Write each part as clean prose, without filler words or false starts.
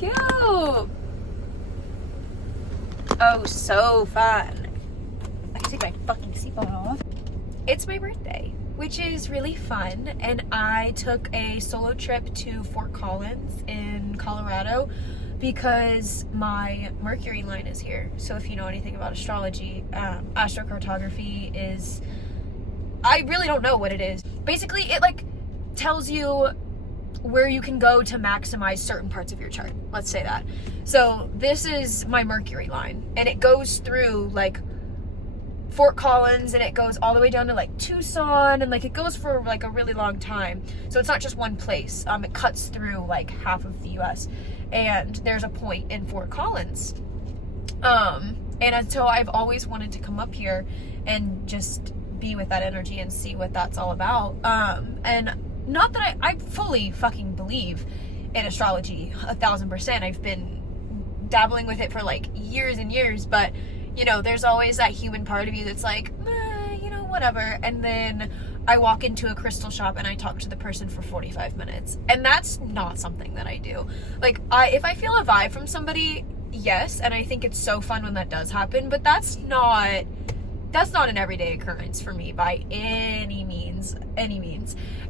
cute. Oh, so fun. I can take my fucking seatbelt off. It's my birthday, which is really fun, and I took a solo trip to Fort Collins in Colorado because my Mercury line is here. So if you know anything about astrology, astrocartography is, I really don't know what it is. Basically, it like tells you where you can go to maximize certain parts of your chart. Let's say that. So this is my Mercury line, and it goes through like Fort Collins, and it goes all the way down to like Tucson, and like it goes for like a really long time. So it's not just one place. It cuts through like half of the US, and there's a point in Fort Collins. And so I've always wanted to come up here and just be with that energy and see what that's all about. And not that I fully fucking believe in astrology 1000%. I've been dabbling with it for like years and years, but you know, there's always that human part of you that's like, you know, whatever. And then I walk into a crystal shop and I talk to the person for 45 minutes. And that's not something that I do. Like, if I feel a vibe from somebody, yes, and I think it's so fun when that does happen, but that's not an everyday occurrence for me by any means.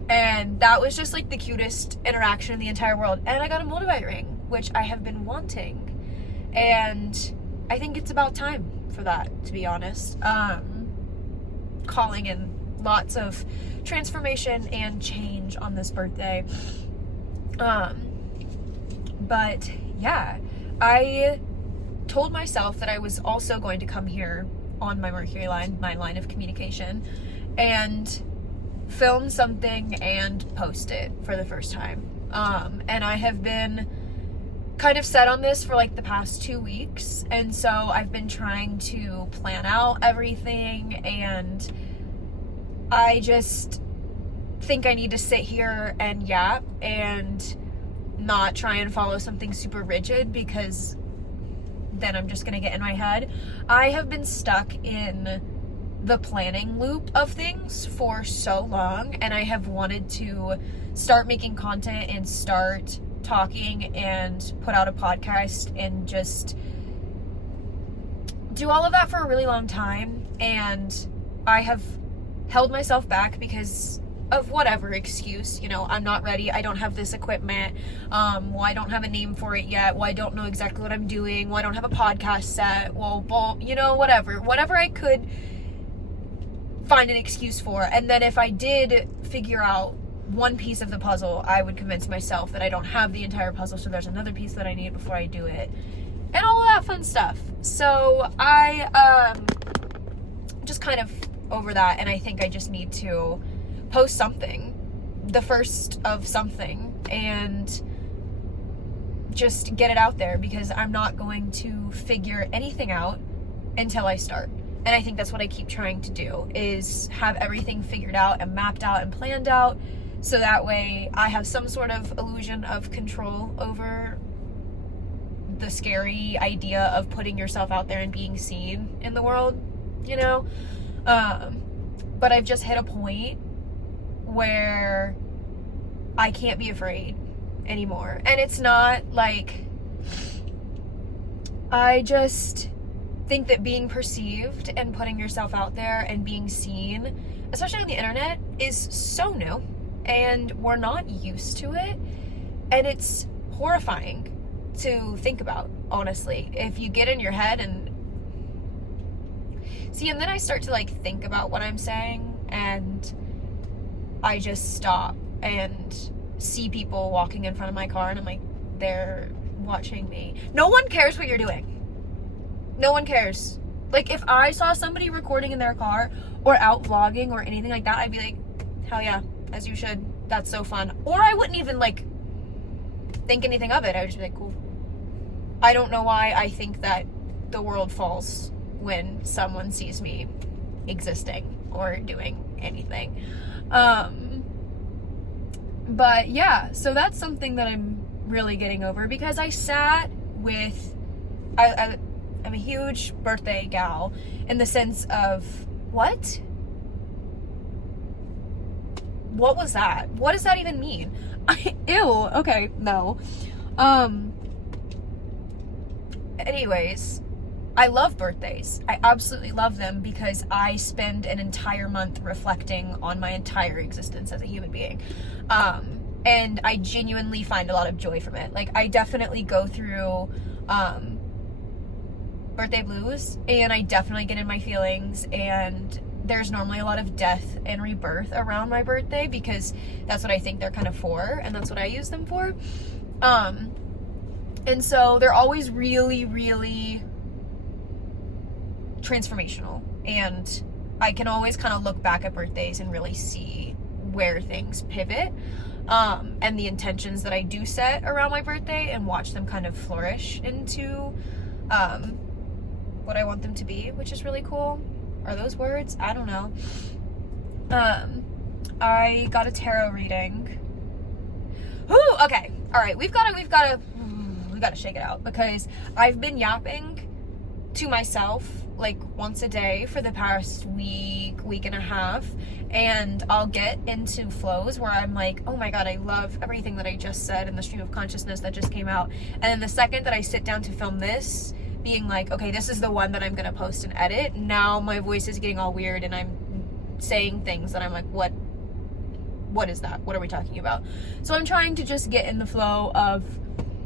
And that was just like the cutest interaction in the entire world. And I got a Moldavite ring, which I have been wanting. And I think it's about time for that, to be honest. Calling in lots of transformation and change on this birthday. But yeah, I told myself that I was also going to come here on my Mercury line, my line of communication, and film something and post it for the first time. And I have been kind of set on this for like the past 2 weeks, and so I've been trying to plan out everything, and I just think I need to sit here and yap and not try and follow something super rigid, because then I'm just gonna get in my head. I have been stuck in the planning loop of things for so long, and I have wanted to start making content and start talking and put out a podcast and just do all of that for a really long time, and I have held myself back because of whatever excuse. You know, I'm not ready, I don't have this equipment, well, I don't have a name for it yet, well, I don't know exactly what I'm doing, well, I don't have a podcast set, well, you know, whatever I could find an excuse for. And then if I did figure out one piece of the puzzle, I would convince myself that I don't have the entire puzzle, so there's another piece that I need before I do it, and all of that fun stuff. So I just kind of over that, and I think I just need to post something, the first of something, and just get it out there, because I'm not going to figure anything out until I start. And I think that's what I keep trying to do, is have everything figured out and mapped out and planned out, so that way I have some sort of illusion of control over the scary idea of putting yourself out there and being seen in the world, you know? But I've just hit a point where I can't be afraid anymore. And it's not like, I just think that being perceived and putting yourself out there and being seen, especially on the internet, is so new, and we're not used to it, and it's horrifying to think about, honestly. If you get in your head and see, and then I start to like think about what I'm saying, and I just stop and see people walking in front of my car, and I'm like, they're watching me. No one cares what you're doing. No one cares. Like, if I saw somebody recording in their car or out vlogging or anything like that, I'd be like, hell yeah, as you should. That's so fun. Or I wouldn't even like think anything of it. I would just be like, cool. I don't know why I think that the world falls when someone sees me existing or doing anything. But yeah, so that's something that I'm really getting over, because I sat with, I'm a huge birthday gal in the sense of, what was that? What does that even mean? Ew, okay, no. anyways, I love birthdays. I absolutely love them because I spend an entire month reflecting on my entire existence as a human being. And I genuinely find a lot of joy from it. Like, I definitely go through birthday blues, and I definitely get in my feelings, and there's normally a lot of death and rebirth around my birthday because that's what I think they're kind of for, and that's what I use them for. And so they're always really, really transformational, and I can always kind of look back at birthdays and really see where things pivot, and the intentions that I do set around my birthday, and watch them kind of flourish into what I want them to be, which is really cool. Are those words? I don't know. I got a tarot reading. Ooh, okay. All right, we've got to shake it out because I've been yapping to myself like once a day for the past week and a half, and I'll get into flows where I'm like, oh my god, I love everything that I just said in the stream of consciousness that just came out, and then the second that I sit down to film this, being like, okay, this is the one that I'm gonna post and edit, now my voice is getting all weird and I'm saying things that I'm like, what is that? What are we talking about? So I'm trying to just get in the flow of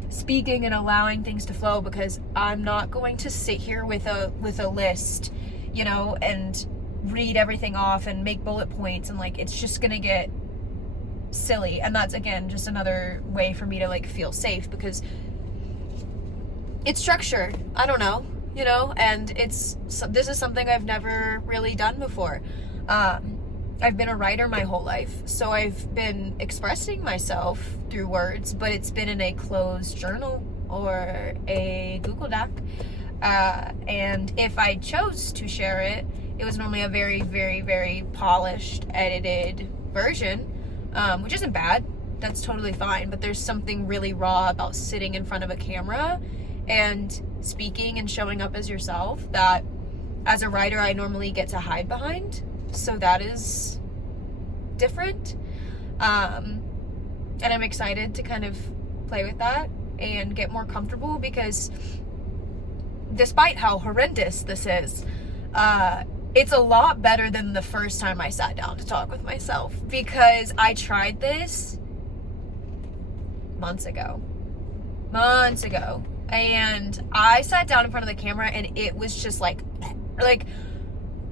speaking and allowing things to flow, because I'm not going to sit here with a list, you know, and read everything off and make bullet points, and like it's just gonna get silly. And that's, again, just another way for me to like feel safe, because it's structured. I don't know, you know, and this is something I've never really done before. I've been a writer my whole life, so I've been expressing myself through words, but it's been in a closed journal or a Google Doc. And if I chose to share it, it was normally a very, very, very polished, edited version, which isn't bad. That's totally fine, but there's something really raw about sitting in front of a camera and speaking and showing up as yourself that, as a writer, I normally get to hide behind. So that is different. And I'm excited to kind of play with that and get more comfortable, because despite how horrendous this is, it's a lot better than the first time I sat down to talk with myself, because I tried this months ago, and I sat down in front of the camera and it was just like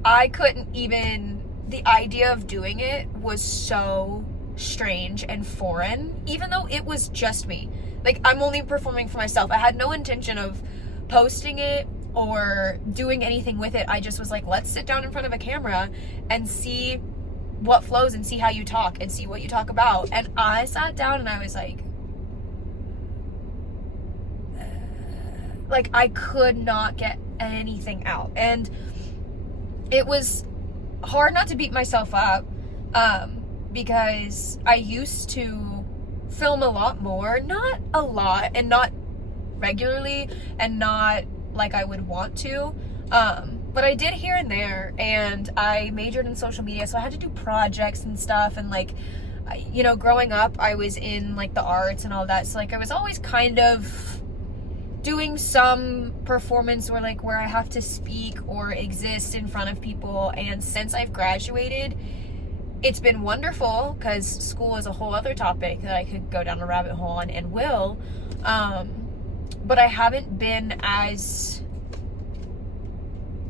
I couldn't even, the idea of doing it was so strange and foreign, even though it was just me. Like, I'm only performing for myself. I had no intention of posting it or doing anything with it. I just was like, let's sit down in front of a camera and see what flows and see how you talk and see what you talk about. And I sat down and I was like I could not get anything out. And it was hard not to beat myself up, because I used to film a lot more, not a lot and not regularly and not like I would want to, but I did here and there, and I majored in social media, so I had to do projects and stuff, and like, you know, growing up I was in like the arts and all that, so like I was always kind of doing some performance or like where I have to speak or exist in front of people. And since I've graduated, it's been wonderful, because school is a whole other topic that I could go down a rabbit hole on and will, but I haven't been as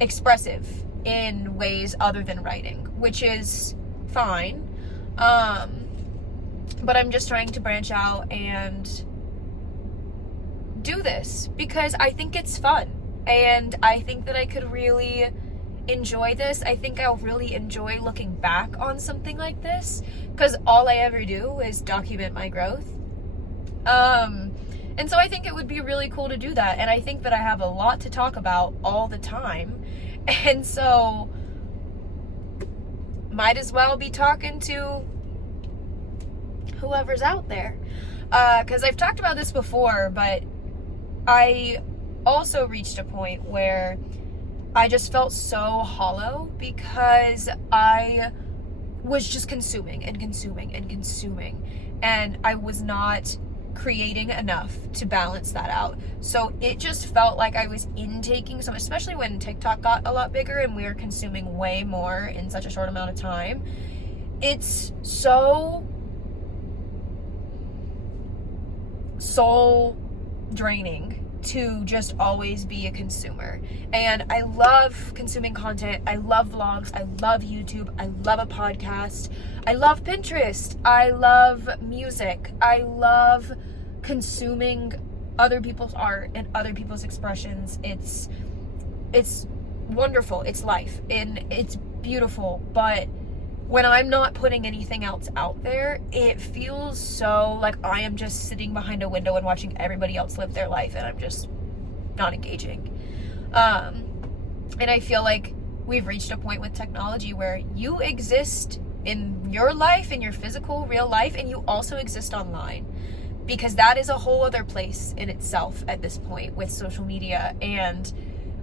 expressive in ways other than writing, which is fine, but I'm just trying to branch out and do this because I think it's fun, and I think that I could really enjoy this. I think I'll really enjoy looking back on something like this, because all I ever do is document my growth, and so I think it would be really cool to do that. And I think that I have a lot to talk about all the time, and so might as well be talking to whoever's out there, because I've talked about this before, but I also reached a point where I just felt so hollow, because I was just consuming, and I was not creating enough to balance that out. So it just felt like I was intaking so much, especially when TikTok got a lot bigger and we were consuming way more in such a short amount of time. It's so soul draining to just always be a consumer. And I love consuming content. I love vlogs. I love YouTube. I love a podcast. I love Pinterest. I love music. I love consuming other people's art and other people's expressions. It's wonderful. It's life and it's beautiful. But when I'm not putting anything else out there, it feels so like I am just sitting behind a window and watching everybody else live their life, and I'm just not engaging. And I feel like we've reached a point with technology where you exist in your life, in your physical, real life, and you also exist online, because that is a whole other place in itself at this point with social media. And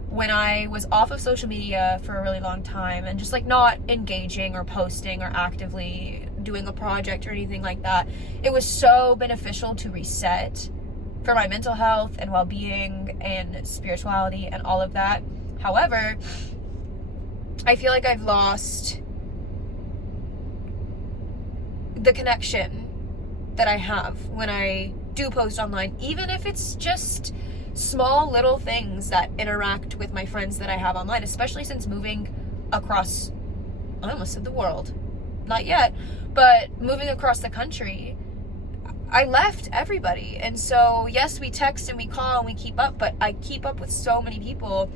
when I was off of social media for a really long time and just like not engaging or posting or actively doing a project or anything like that, it was so beneficial to reset for my mental health and well-being and spirituality and all of that. However, I feel like I've lost the connection that I have when I do post online, even if it's just small little things that interact with my friends that I have online, especially since moving across, I almost said the world, not yet, but moving across the country, I left everybody. And so yes, we text and we call and we keep up, but I keep up with so many people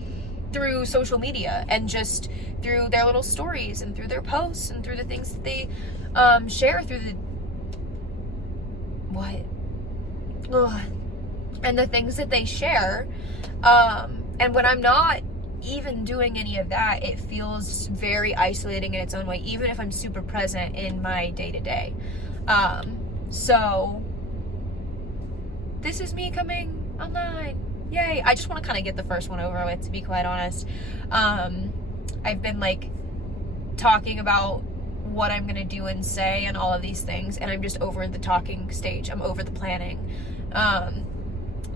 through social media and just through their little stories and through their posts and through the things that they share through the and the things that they share. And when I'm not even doing any of that, it feels very isolating in its own way, even if I'm super present in my day-to-day. So this is me coming online. Yay. I just want to kind of get the first one over with, to be quite honest. I've been like talking about what I'm going to do and say and all of these things, and I'm just over the talking stage. I'm over the planning.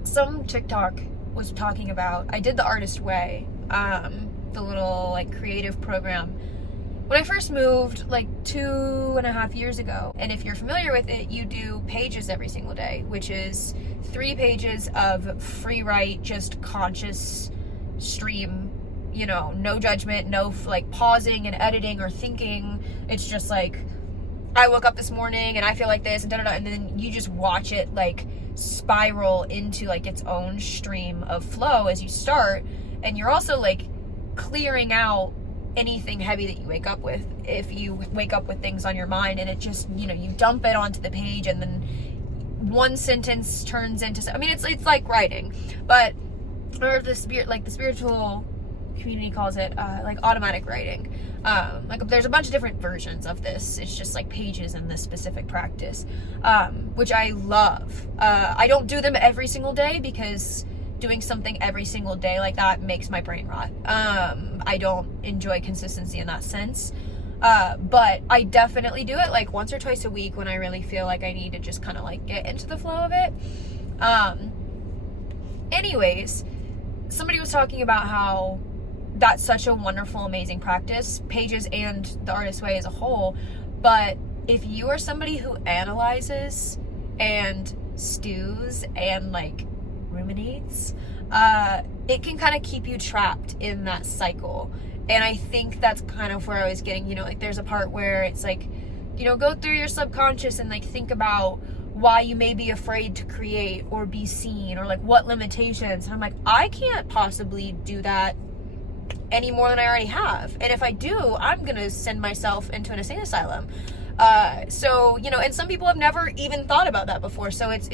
Some TikTok was talking about, I did the Artist Way, the little like creative program when I first moved like 2.5 years ago. And if you're familiar with it, you do pages every single day, which is 3 pages of free write, just conscious stream, you know, no judgment, no like pausing and editing or thinking. It's just like, I woke up this morning and I feel like this and and then you just watch it like spiral into like its own stream of flow as you start. And you're also like clearing out anything heavy that you wake up with. If you wake up with things on your mind and it just, you know, you dump it onto the page and then one sentence turns into, I mean, it's like writing, but, or the spiritual community calls it like automatic writing. Like there's a bunch of different versions of this. It's just like pages in this specific practice, which I love. I don't do them every single day because doing something every single day like that makes my brain rot. I don't enjoy consistency in that sense. But I definitely do it like once or twice a week when I really feel like I need to just kind of like get into the flow of it. Anyways, somebody was talking about how that's such a wonderful, amazing practice, pages and the Artist Way as a whole. But if you are somebody who analyzes and stews and like ruminates, it can kind of keep you trapped in that cycle. And I think that's kind of where I was getting, you know, like there's a part where it's like, you know, go through your subconscious and like think about why you may be afraid to create or be seen, or like what limitations. And I'm like, I can't possibly do that any more than I already have. And if I do, I'm gonna send myself into an insane asylum. So, you know, and some people have never even thought about that before. So it's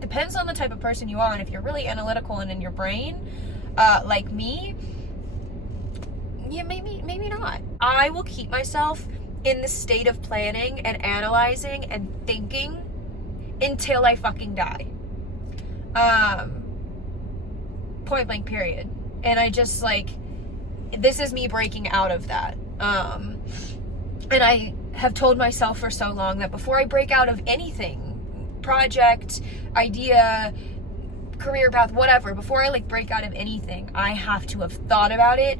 depends on the type of person you are. And if you're really analytical and in your brain, like me, yeah, maybe not. I will keep myself in the state of planning and analyzing and thinking until I fucking die. Point blank period. And I just like, this is me breaking out of that. And I have told myself for so long that before I break out of anything, project, idea, career path, whatever, before I like break out of anything, I have to have thought about it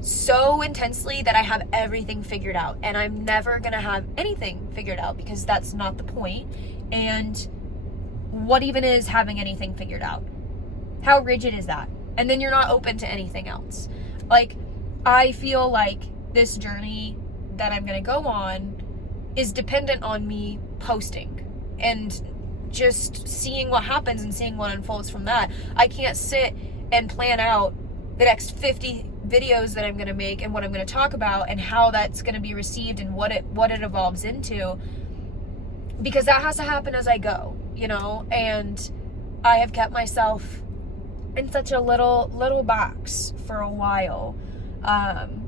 so intensely that I have everything figured out. And I'm never gonna have anything figured out, because that's not the point. And what even is having anything figured out? How rigid is that? And then you're not open to anything else. Like, I feel like this journey that I'm gonna go on is dependent on me posting and just seeing what happens and seeing what unfolds from that. I can't sit and plan out the next 50 videos that I'm going to make and what I'm going to talk about and how that's going to be received and what it evolves into, because that has to happen as I go, you know. And I have kept myself in such a little box for a while,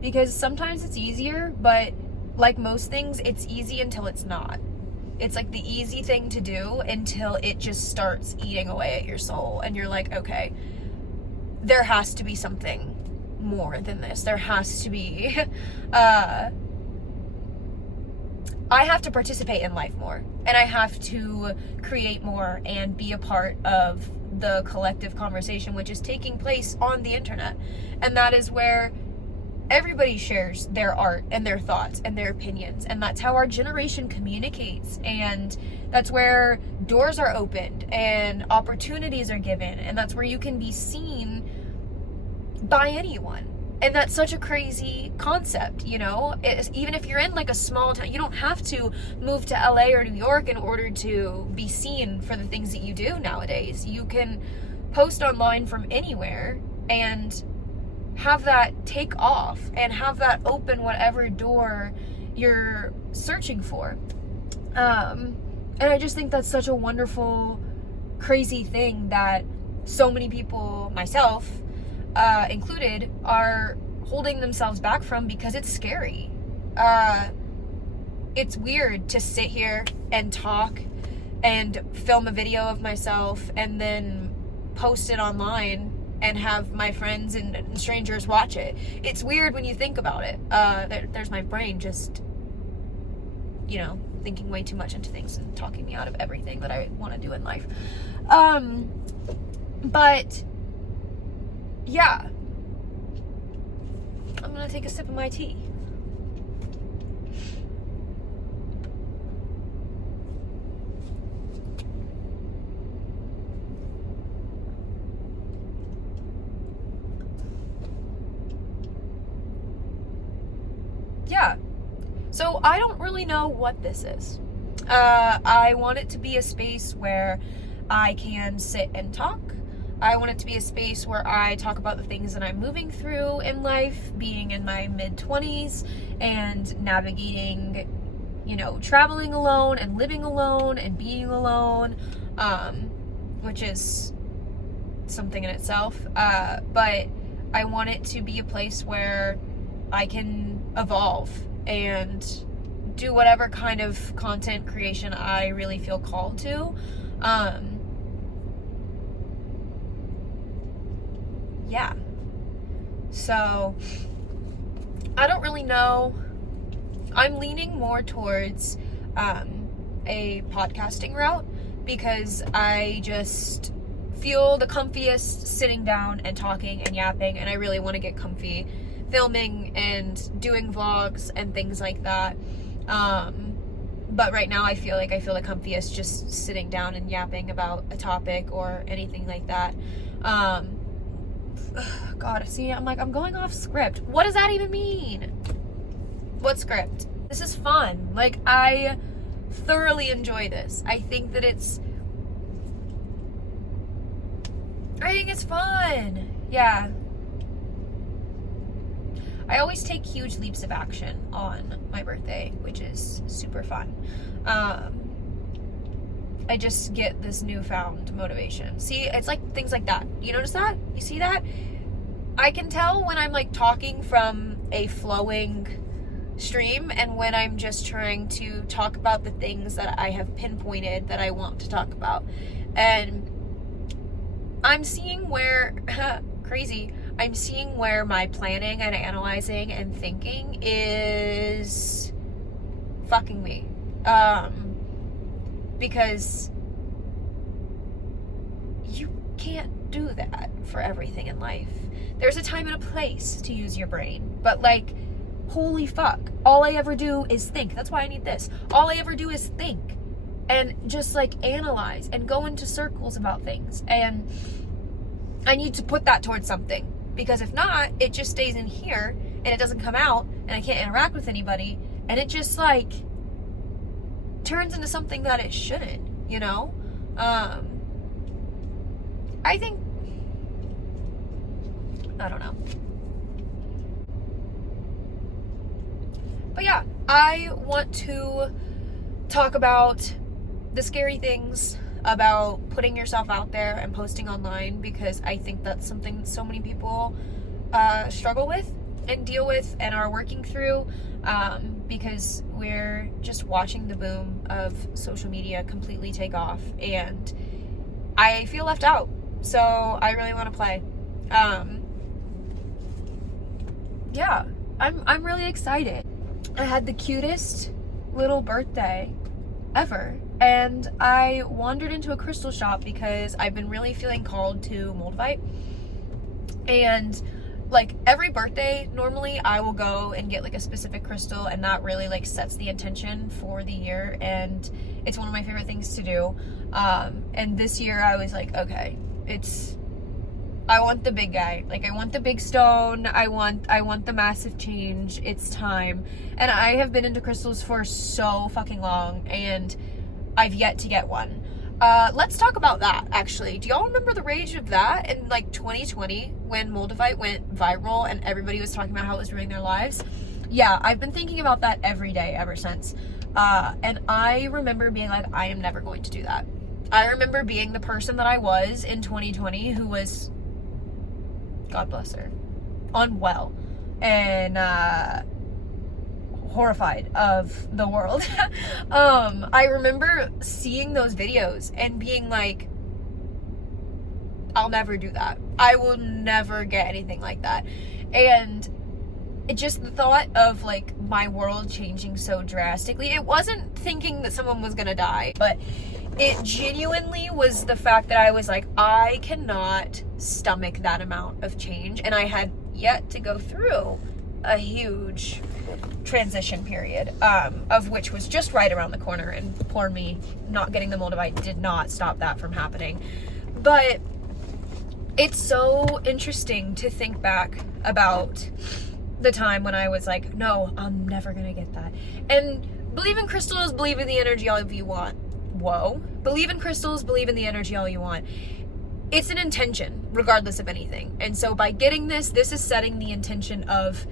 because sometimes it's easier, but like most things, it's easy until it's not. It's like the easy thing to do until it just starts eating away at your soul. And you're like, okay, there has to be something more than this. There has to be, I have to participate in life more. And I have to create more and be a part of the collective conversation, which is taking place on the internet. And that is where everybody shares their art and their thoughts and their opinions, and that's how our generation communicates, and that's where doors are opened and opportunities are given, and that's where you can be seen by anyone. And that's such a crazy concept, you know. Even if you're in like a small town, you don't have to move to LA or New York in order to be seen for the things that you do nowadays. You can post online from anywhere and have that take off and have that open whatever door you're searching for. And I just think that's such a wonderful, crazy thing that so many people, myself included, are holding themselves back from, because it's scary. It's weird to sit here and talk and film a video of myself and then post it online and have my friends and strangers watch it. It's weird when you think about it. There's my brain just, you know, thinking way too much into things and talking me out of everything that I want to do in life. But yeah, I'm gonna take a sip of my tea. Yeah, so I don't really know what this is. I want it to be a space where I can sit and talk. I want it to be a space where I talk about the things that I'm moving through in life, being in my mid-20s and navigating, you know, traveling alone and living alone and being alone, which is something in itself. But I want it to be a place where I can evolve and do whatever kind of content creation I really feel called to. Yeah. So, I don't really know. I'm leaning more towards a podcasting route, because I just feel the comfiest sitting down and talking and yapping, and I really want to get comfy filming and doing vlogs and things like that. But right now I feel the comfiest just sitting down and yapping about a topic or anything like that. God, see, I'm going off script. What does that even mean? What script? This is fun. Like, I thoroughly enjoy this. I think it's fun. Yeah. I always take huge leaps of action on my birthday, which is super fun. I just get this newfound motivation. See, it's like things like that. You notice that? You see that? I can tell when I'm like talking from a flowing stream and when I'm just trying to talk about the things that I have pinpointed that I want to talk about. And I'm seeing where, crazy, I'm seeing where my planning and analyzing and thinking is fucking me. Because can't do that for everything in life. There's a time and a place to use your brain, but like, holy fuck, all I ever do is think. That's why I need this. All I ever do is think and just like analyze and go into circles about things, and I need to put that towards something, because if not, it just stays in here and it doesn't come out and I can't interact with anybody, and it just like turns into something that it shouldn't, you know? I think, I don't know. But yeah, I want to talk about the scary things about putting yourself out there and posting online, because I think that's something that so many people struggle with and deal with and are working through, because we're just watching the boom of social media completely take off, and I feel left out, so I really want to play. Yeah, I'm really excited. I had the cutest little birthday ever, and I wandered into a crystal shop because I've been really feeling called to Moldavite, and like every birthday normally I will go and get like a specific crystal, and that really like sets the intention for the year, and it's one of my favorite things to do. And this year I was like, okay, I want the big guy. Like, I want the big stone. I want the massive change. It's time. And I have been into crystals for so fucking long, and I've yet to get one. Let's talk about that, actually. Do y'all remember the rage of that in, like, 2020 when Moldavite went viral and everybody was talking about how it was ruining their lives? Yeah, I've been thinking about that every day ever since. And I remember being like, I am never going to do that. I remember being the person that I was in 2020 who was, God bless her, unwell and horrified of the world. I remember seeing those videos and being like, I'll never do that. I will never get anything like that. And it just, the thought of like my world changing so drastically, it wasn't thinking that someone was gonna die, but it genuinely was the fact that I was like, I cannot stomach that amount of change, and I had yet to go through a huge transition period, of which was just right around the corner, and poor me, not getting the Moldavite did not stop that from happening. But it's so interesting to think back about the time when I was like, no, I'm never gonna get that. And believe in crystals, believe in the energy all of you want. Whoa. Believe in crystals, believe in the energy all you want. It's an intention, regardless of anything. And so by getting this is setting the intention of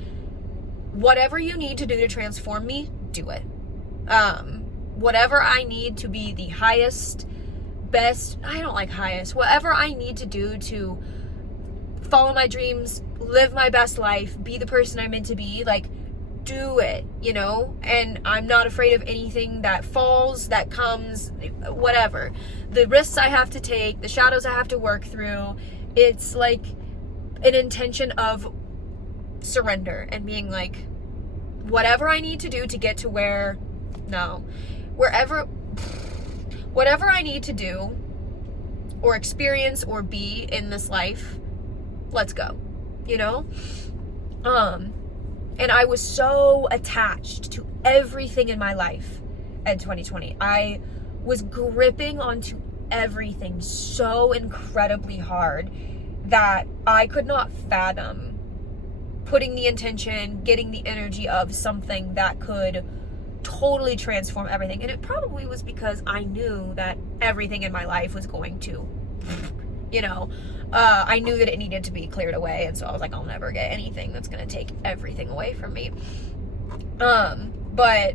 whatever you need to do to transform me, do it. Whatever I need to be the highest, best, I don't like highest, whatever I need to do to follow my dreams, live my best life, be the person I'm meant to be, like, do it, you know? And I'm not afraid of anything that falls, that comes, whatever. The risks I have to take, the shadows I have to work through, it's like an intention of surrender and being like, whatever I need to do to get to whatever I need to do or experience or be in this life, let's go, you know? And I was so attached to everything in my life in 2020. I was gripping onto everything so incredibly hard that I could not fathom putting the intention, getting the energy of something that could totally transform everything. And it probably was because I knew that everything in my life was going to, you know, I knew that it needed to be cleared away, and so I was like, I'll never get anything that's going to take everything away from me. But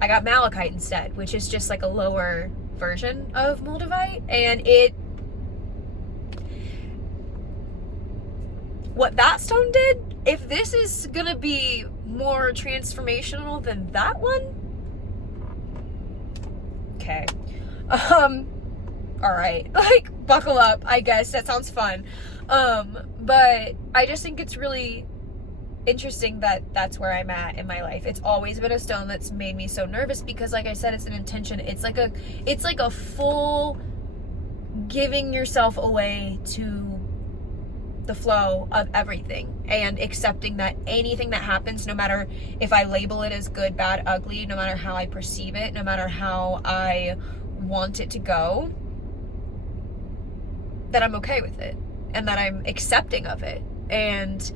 I got malachite instead, which is just like a lower version of Moldavite, and what that stone did, if this is going to be more transformational than that one, okay. All right, like, buckle up, I guess. That sounds fun. But I just think it's really interesting that that's where I'm at in my life. It's always been a stone that's made me so nervous because, like I said, it's an intention. It's like a full giving yourself away to the flow of everything and accepting that anything that happens, no matter if I label it as good, bad, ugly, no matter how I perceive it, no matter how I want it to go, that I'm okay with it and that I'm accepting of it. And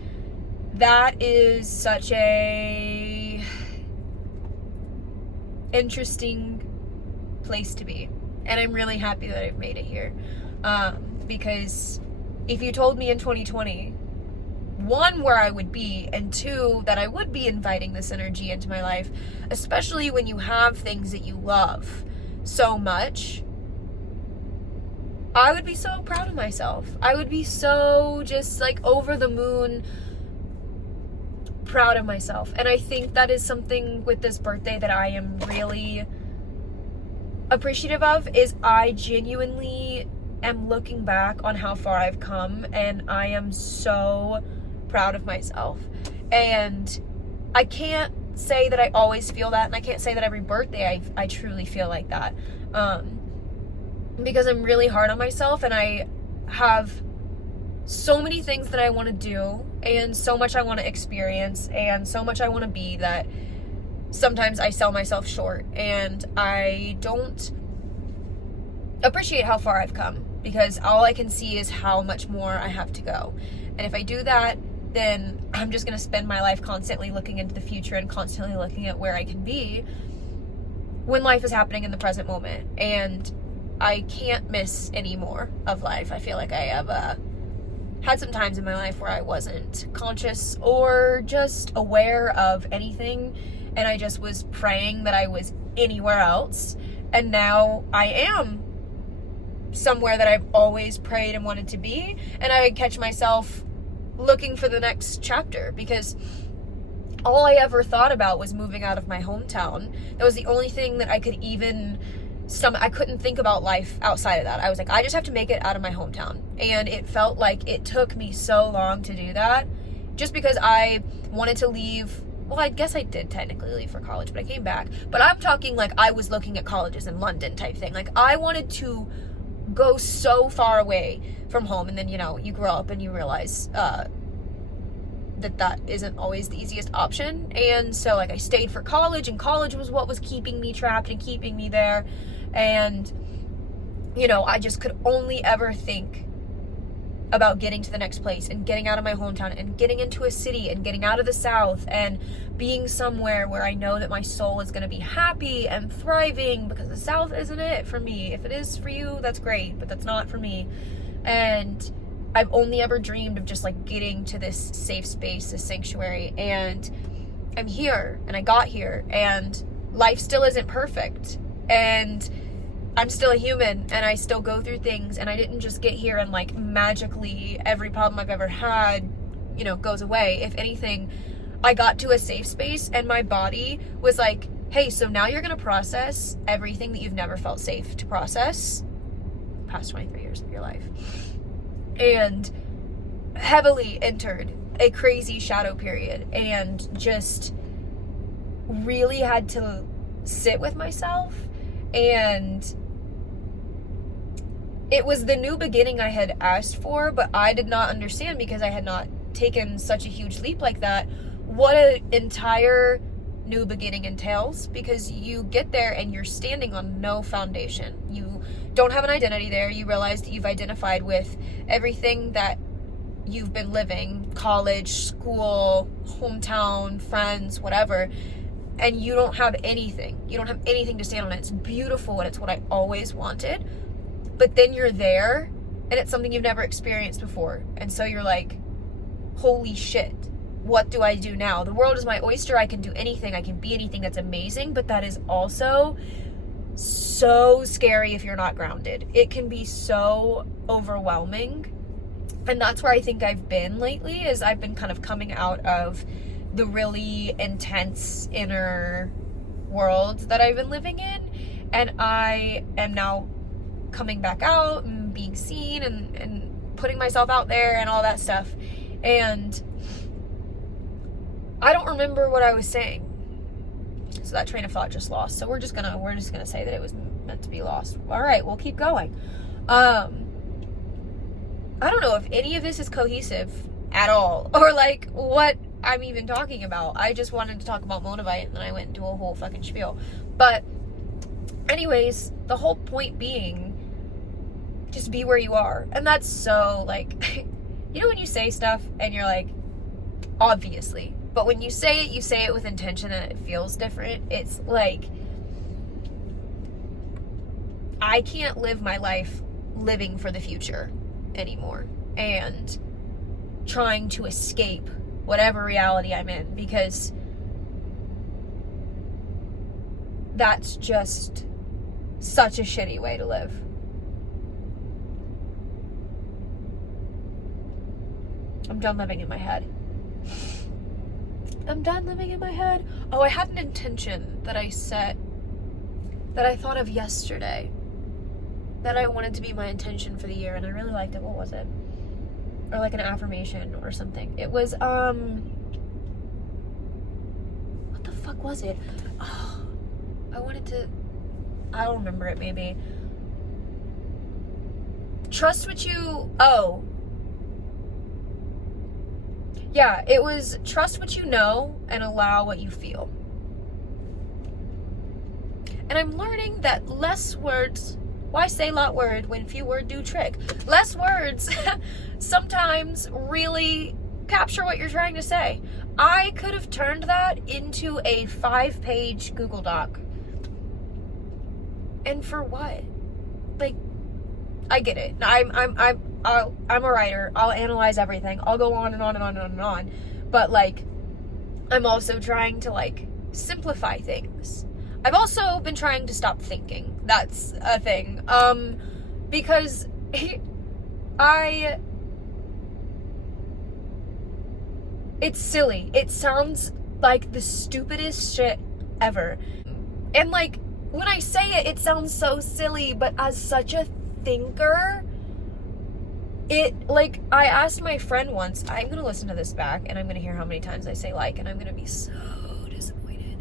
that is such a interesting place to be. And I'm really happy that I've made it here. Because if you told me in 2020, one, where I would be, and two, that I would be inviting this energy into my life, especially when you have things that you love so much, I would be so proud of myself. I would be so just like over the moon proud of myself. And I think that is something with this birthday that I am really appreciative of, is I genuinely am looking back on how far I've come, and I am so proud of myself. And I can't say that I always feel that, and I can't say that every birthday I truly feel like that, because I'm really hard on myself, and I have so many things that I want to do, and so much I want to experience, and so much I want to be, that sometimes I sell myself short, and I don't appreciate how far I've come, because all I can see is how much more I have to go. And if I do that, then I'm just going to spend my life constantly looking into the future and constantly looking at where I can be when life is happening in the present moment. And I can't miss any more of life. I feel like I have had some times in my life where I wasn't conscious or just aware of anything, and I just was praying that I was anywhere else. And now I am somewhere that I've always prayed and wanted to be, and I catch myself looking for the next chapter, because all I ever thought about was moving out of my hometown. That was the only thing that I could even I couldn't think about life outside of that. I was like, I just have to make it out of my hometown. And it felt like it took me so long to do that, just because I wanted to leave. Well, I guess I did technically leave for college, but I came back. But I'm talking like I was looking at colleges in London type thing. Like, I wanted to go so far away from home, and then, you know, you grow up and you realize that isn't always the easiest option. And so, like, I stayed for college, and college was what was keeping me trapped and keeping me there. And, you know, I just could only ever think about getting to the next place and getting out of my hometown and getting into a city and getting out of the South and being somewhere where I know that my soul is going to be happy and thriving, because the South isn't it for me. If it is for you, that's great, but that's not for me. And I've only ever dreamed of just like getting to this safe space, this sanctuary, and I'm here, and I got here, and life still isn't perfect, and I'm still a human, and I still go through things, and I didn't just get here and like magically every problem I've ever had, you know, goes away. If anything, I got to a safe space, and my body was like, hey, so now you're going to process everything that you've never felt safe to process past 23 years of your life. And heavily entered a crazy shadow period, and just really had to sit with myself. And it was the new beginning I had asked for, but I did not understand, because I had not taken such a huge leap like that, what an entire new beginning entails. Because you get there and you're standing on no foundation. You don't have an identity there. You realize that you've identified with everything that you've been living, college, school, hometown, friends, whatever, and you don't have anything. You don't have anything to stand on. It's beautiful, and it's what I always wanted. But then you're there, and it's something you've never experienced before. And so you're like, holy shit, what do I do now? The world is my oyster. I can do anything. I can be anything. That's amazing. But that is also so scary if you're not grounded. It can be so overwhelming. And that's where I think I've been lately, is I've been kind of coming out of the really intense inner world that I've been living in. And I am now coming back out and being seen and putting myself out there and all that stuff. And I don't remember what I was saying. So that train of thought just lost. So we're just gonna say that it was meant to be lost. All right, we'll keep going. I don't know if any of this is cohesive at all, or like what I'm even talking about. I just wanted to talk about Monavite, and then I went into a whole fucking spiel. But anyways, the whole point being, just be where you are. And that's so, like, you know when you say stuff and you're like, obviously, but when you say it with intention and it feels different. It's like, I can't live my life living for the future anymore and trying to escape whatever reality I'm in, because that's just such a shitty way to live. I'm done living in my head. I'm done living in my head. Oh, I had an intention that I set, that I thought of yesterday, that I wanted to be my intention for the year, and I really liked it. What was it? Or like an affirmation or something. It was, what the fuck was it? Oh, I don't remember it, maybe. Yeah, it was trust what you know and allow what you feel. And I'm learning that less words, why say lot word when few word do trick? Less words sometimes really capture what you're trying to say. I could have turned that into a 5-page Google Doc. And for what? Like, I get it. I'm a writer. I'll analyze everything. I'll go on and on and on and on and on. But like, I'm also trying to like simplify things. I've also been trying to stop thinking. That's a thing. Because it's silly. It sounds like the stupidest shit ever. And like, when I say it, it sounds so silly, but as such a thinker, I asked my friend once, I'm gonna listen to this back and I'm gonna hear how many times I say like, and I'm gonna be so disappointed.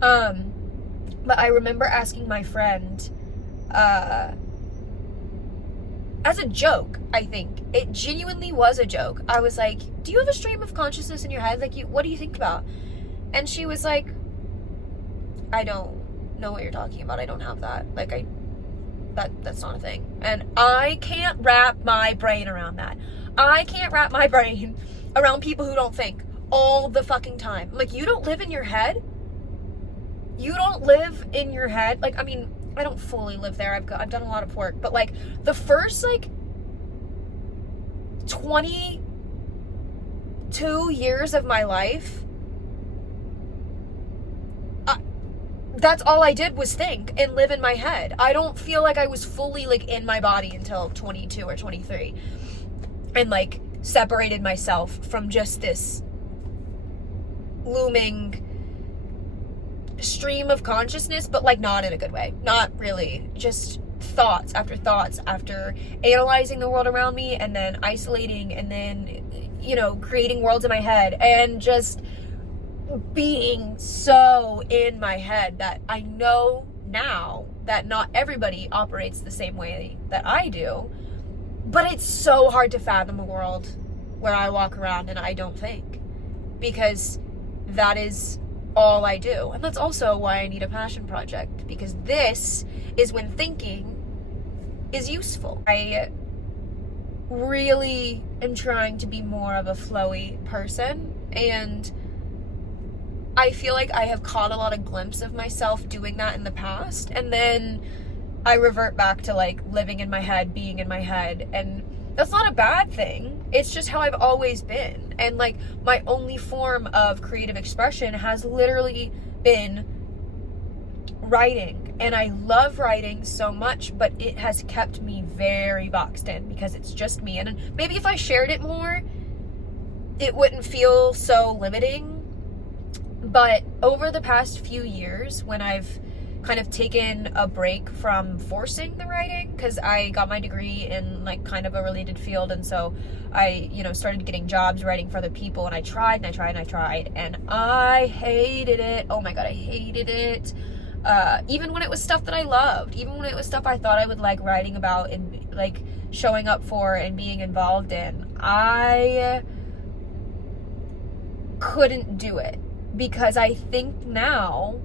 But I remember asking my friend, as a joke, I think. It genuinely was a joke. I was like, do you have a stream of consciousness in your head? Like, what do you think about? And she was like, I don't know what you're talking about. I don't have that. Like, that's not a thing. And I can't wrap my brain around that. I can't wrap my brain around people who don't think all the fucking time. Like, you don't live in your head. You don't live in your head. Like, I mean, I don't fully live there. I've done a lot of work, but like the first like 22 years of my life, that's all I did was think and live in my head. I don't feel like I was fully like in my body until 22 or 23 and like separated myself from just this looming stream of consciousness, but like not in a good way. Not really. Just thoughts after analyzing the world around me and then isolating and then, you know, creating worlds in my head and just being so in my head that I know now that not everybody operates the same way that I do, but it's so hard to fathom a world where I walk around and I don't think, because that is all I do. And that's also why I need a passion project, because this is when thinking is useful. I really am trying to be more of a flowy person, and I feel like I have caught a lot of glimpses of myself doing that in the past, and then I revert back to like living in my head, being in my head, and that's not a bad thing. It's just how I've always been. And like my only form of creative expression has literally been writing. And I love writing so much, but it has kept me very boxed in because it's just me. And maybe if I shared it more, it wouldn't feel so limiting. But over the past few years, when I've kind of taken a break from forcing the writing, because I got my degree in like kind of a related field, and so I, you know, started getting jobs writing for other people, and I tried and I tried and I hated it. Oh my god, I hated it. Even when it was stuff that I loved, even when it was stuff I thought I would like writing about and like showing up for and being involved in, I couldn't do it, because I think now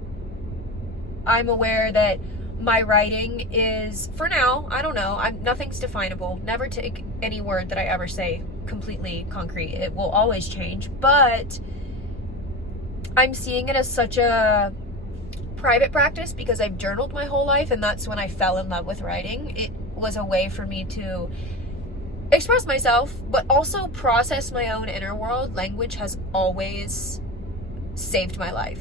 I'm aware that my writing is, for now, I don't know, nothing's definable. Never take any word that I ever say completely concrete. It will always change, but I'm seeing it as such a private practice because I've journaled my whole life, and that's when I fell in love with writing. It was a way for me to express myself, but also process my own inner world. Language has always saved my life.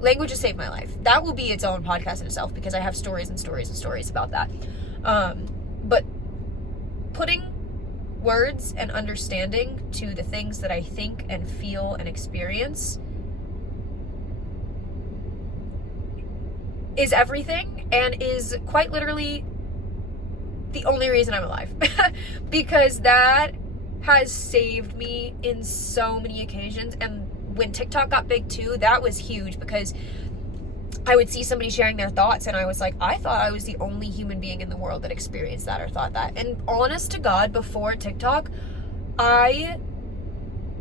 Language has saved my life. That will be its own podcast in itself, because I have stories and stories and stories about that. But putting words and understanding to the things that I think and feel and experience is everything, and is quite literally the only reason I'm alive. Because that has saved me in so many occasions. And when TikTok got big too, that was huge, because I would see somebody sharing their thoughts and I was like, I thought I was the only human being in the world that experienced that or thought that. And honest to God, before TikTok, I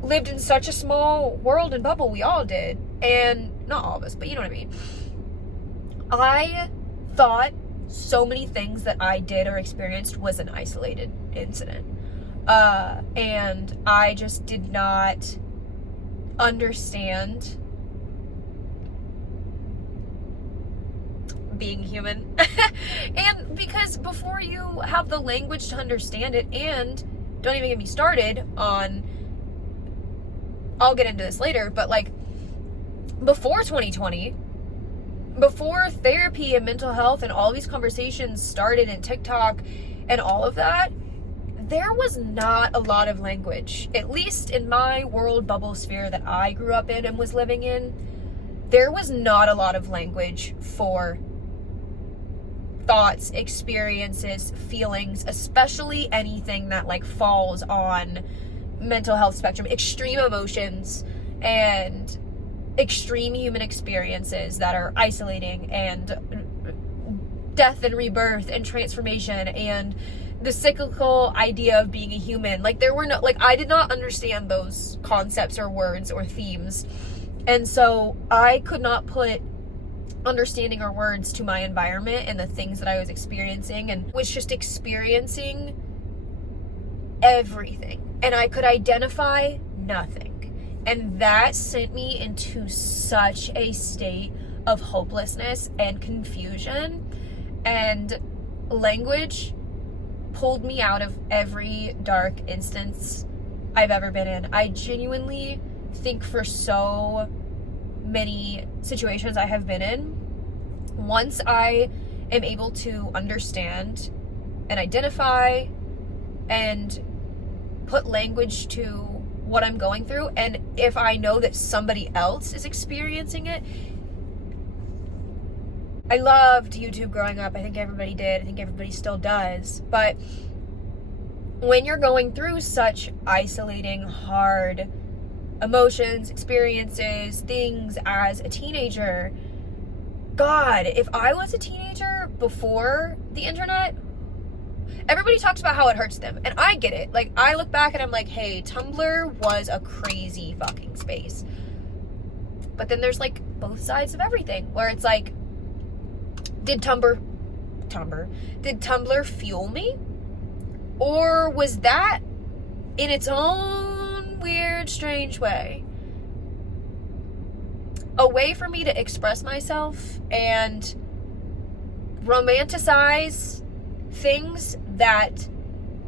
lived in such a small world and bubble. We all did. And not all of us, but you know what I mean. I thought so many things that I did or experienced was an isolated incident. And I just did not understand being human. And because before you have the language to understand it, and don't even get me started on, I'll get into this later, but like before 2020, before therapy and mental health and all these conversations started in TikTok and all of that, there was not a lot of language, at least in my world bubble sphere that I grew up in and was living in. There was not a lot of language for thoughts, experiences, feelings, especially anything that like falls on mental health spectrum, extreme emotions and extreme human experiences that are isolating, and death and rebirth and transformation and the cyclical idea of being a human. Like there were no, like I did not understand those concepts or words or themes. And so I could not put understanding or words to my environment and the things that I was experiencing, and was just experiencing everything. And I could identify nothing. And that sent me into such a state of hopelessness and confusion. And language pulled me out of every dark instance I've ever been in. I genuinely think for so many situations I have been in, once I am able to understand and identify and put language to what I'm going through, and if I know that somebody else is experiencing it. I loved YouTube growing up. I think everybody did. I think everybody still does. But when you're going through such isolating, hard emotions, experiences, things as a teenager, God, if I was a teenager before the internet, everybody talks about how it hurts them, and I get it. Like, I look back and I'm like, hey, Tumblr was a crazy fucking space. But then there's like both sides of everything, where it's like, did Tumblr fuel me? Or was that in its own weird, strange way a way for me to express myself and romanticize things that,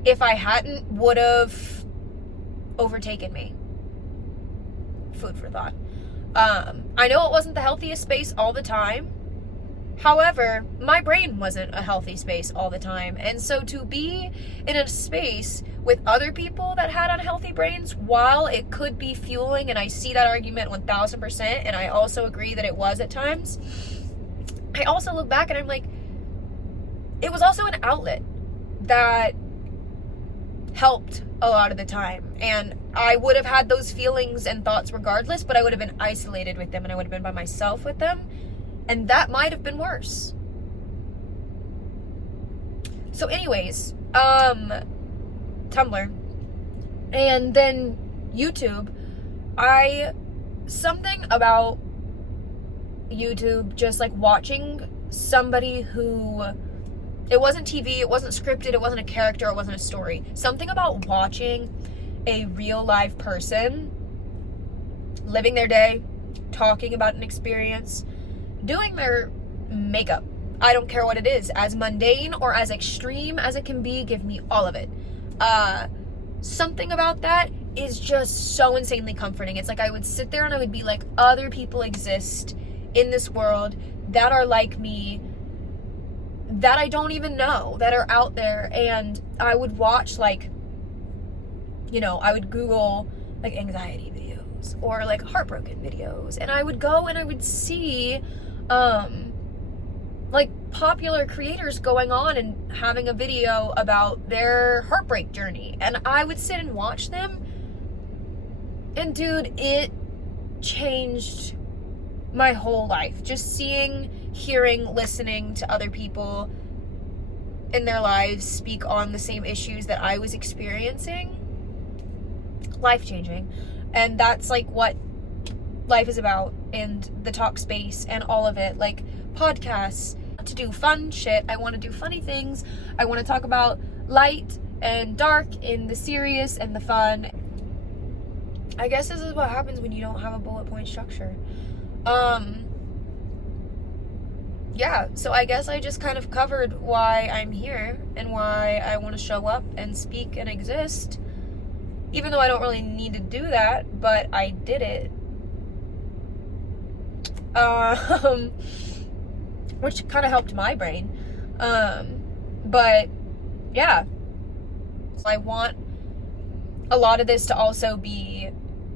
if I hadn't, would have overtaken me? Food for thought. I know it wasn't the healthiest space all the time. However, my brain wasn't a healthy space all the time. And so to be in a space with other people that had unhealthy brains, while it could be fueling, and I see that argument 1000%, and I also agree that it was at times, I also look back and I'm like, it was also an outlet that helped a lot of the time. And I would have had those feelings and thoughts regardless, but I would have been isolated with them, and I would have been by myself with them. And that might have been worse. So anyways, Tumblr, and then YouTube, something about YouTube, just like watching somebody who, it wasn't TV, it wasn't scripted, it wasn't a character, it wasn't a story. Something about watching a real live person living their day, talking about an experience, doing their makeup. I don't care what it is, as mundane or as extreme as it can be, give me all of it. Something about that is just so insanely comforting. It's like I would sit there and I would be like, other people exist in this world that are like me, that I don't even know, that are out there. And I would watch, like, you know, I would Google like anxiety videos or like heartbroken videos, and I would go and I would see like popular creators going on and having a video about their heartbreak journey, and I would sit and watch them, and dude, it changed my whole life. Just seeing, hearing, listening to other people in their lives speak on the same issues that I was experiencing, life-changing. And that's like what life is about, and the talk space and all of it, like podcasts, to do fun shit. I want to do funny things. I want to talk about light and dark and the serious and the fun. I guess this is what happens when you don't have a bullet point structure. Yeah, so I guess I just kind of covered why I'm here and why I want to show up and speak and exist, even though I don't really need to do that, but I did it. Which kind of helped my brain. But yeah, so I want a lot of this to also be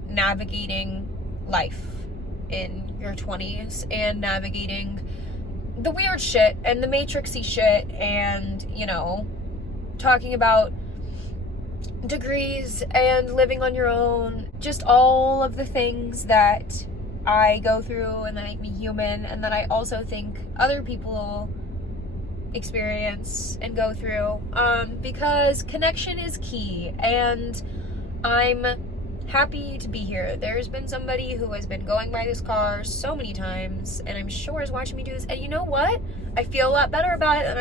navigating life in your 20s and navigating the weird shit and the matrixy shit, and, you know, talking about degrees and living on your own, just all of the things that I go through and that make me human, and that I also think other people experience and go through, because connection is key, and I'm happy to be here. There's been somebody who has been going by this car so many times, and I'm sure is watching me do this, and you know what? I feel a lot better about it, and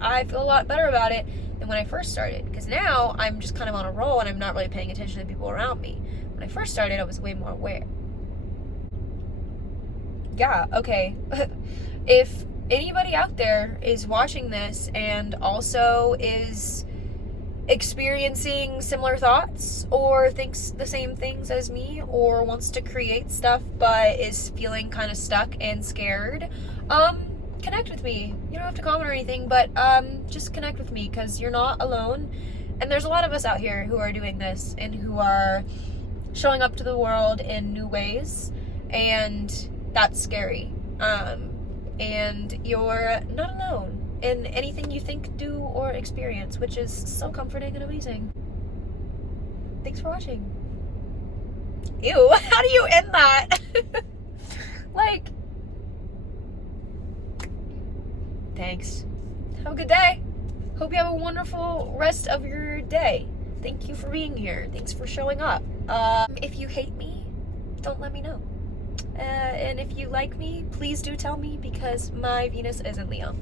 I feel a lot better about it than when I first started, because now I'm just kind of on a roll and I'm not really paying attention to the people around me. When I first started, I was way more aware. Yeah, okay. If anybody out there is watching this and also is experiencing similar thoughts, or thinks the same things as me, or wants to create stuff but is feeling kind of stuck and scared, connect with me. You don't have to comment or anything, but just connect with me, because you're not alone, and there's a lot of us out here who are doing this and who are showing up to the world in new ways, and that's scary. And you're not alone in anything you think, do, or experience, which is so comforting and amazing. Thanks for watching. Ew, how do you end that? Like, thanks. Have a good day. Hope you have a wonderful rest of your day. Thank you for being here. Thanks for showing up. If you hate me, don't let me know. And if you like me, please do tell me, because my Venus is in Leo.